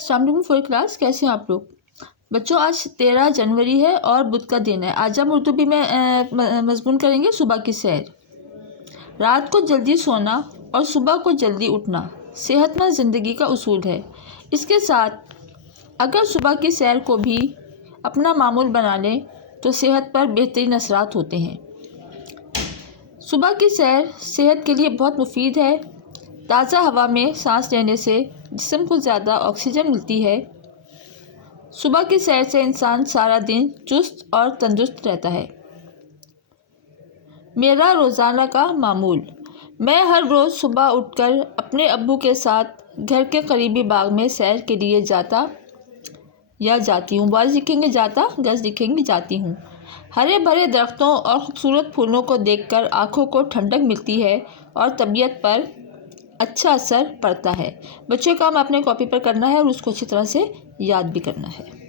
السلام علیکم four class, کیسے ہیں آپ لوگ بچوں؟ آج 13 جنوری ہے اور بدھ کا دن ہے۔ آج ہم اردو بھی میں مضمون کریں گے صبح کی سیر۔ رات کو جلدی سونا اور صبح کو جلدی اٹھنا صحت مند زندگی کا اصول ہے۔ اس کے ساتھ اگر صبح کی سیر کو بھی اپنا معمول بنا لیں تو صحت پر بہترین اثرات ہوتے ہیں۔ صبح کی سیر صحت کے لیے بہت مفید ہے۔ تازہ ہوا میں سانس لینے سے جسم کو زیادہ آکسیجن ملتی ہے۔ صبح کی سیر سے انسان سارا دن چست اور تندرست رہتا ہے۔ میرا روزانہ کا معمول: میں ہر روز صبح اٹھ کر اپنے ابو کے ساتھ گھر کے قریبی باغ میں سیر کے لیے جاتا یا جاتی ہوں۔ بعض لکھیں گے جاتا، گز لکھیں گے جاتی ہوں۔ ہرے بھرے درختوں اور خوبصورت پھولوں کو دیکھ کر آنکھوں کو ٹھنڈک ملتی ہے اور طبیعت پر اچھا اثر پڑتا ہے۔ بچوں کا کام اپنے کاپی پر کرنا ہے اور اس کو اچھی طرح سے یاد بھی کرنا ہے۔